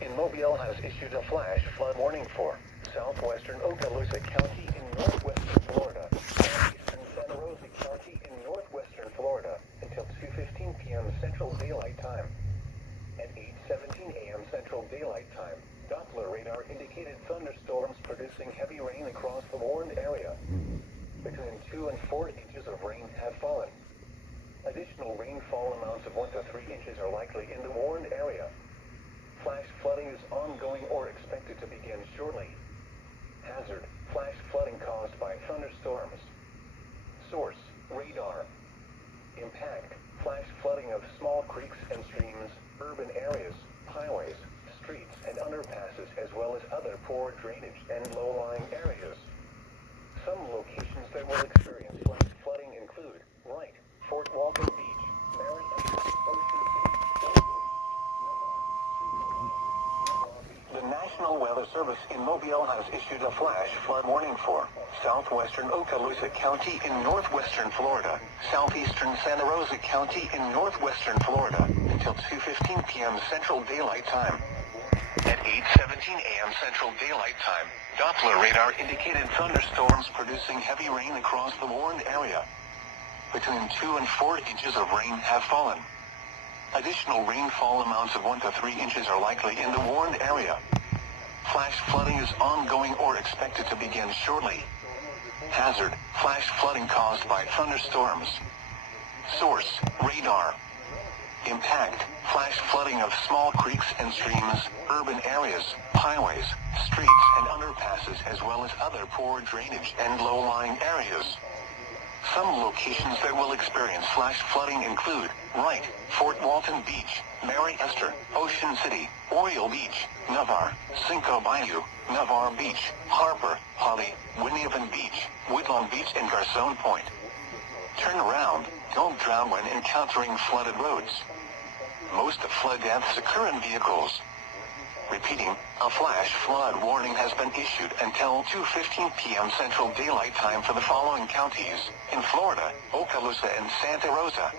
in Mobile has issued a flash flood warning for southwestern Okaloosa County in northwestern Florida, southeastern Santa Rosa County in northwestern Florida until 2:15 p.m. Central Daylight Time. At 8:17 a.m. Central Daylight Time, Doppler radar indicated thunderstorms producing heavy rain across the warned area. Between 2 and 4 inches of rain have fallen. Additional rainfall amounts of 1 to 3 inches are likely in the warned area. Flash flooding is ongoing or expected to begin shortly. Hazard: flash flooding caused by thunderstorms. Source: radar. Impact: flash flooding of small creeks and streams, urban areas, highways, streets and underpasses, as well as other poor drainage and low-lying areas. Some locations that will experience flash flooding include Wright, Fort Walton Beach, Mary Esther, Ocean City, The National Weather Service in Mobile has issued a flash flood warning for southwestern Okaloosa County in northwestern Florida, southeastern Santa Rosa County in northwestern Florida until 2:15 p.m. Central Daylight Time. At 8:17 a.m. Central Daylight Time, Doppler radar indicated thunderstorms producing heavy rain across the warned area. Between 2 and 4 inches of rain have fallen. Additional rainfall amounts of 1 to 3 inches are likely in the warned area. Flash flooding is ongoing or expected to begin shortly. Hazard: flash flooding caused by thunderstorms. Source: radar. Impact: flash flooding of small creeks and streams, urban areas, highways, streets and underpasses, as well as other poor drainage and low-lying areas. Some locations that will experience flash flooding include Wright, Fort Walton Beach, Mary Esther, Ocean City, Oriole Beach, Navarre, Cinco Bayou, Navarre Beach, Harper, Holly, Winnebon Beach, Woodlawn Beach and Garcon Point. Turn around, don't drown when encountering flooded roads. Most flood deaths occur in vehicles. Repeating, a flash flood warning has been issued until 2:15 p.m. Central Daylight Time for the following counties in Florida: Okaloosa and Santa Rosa,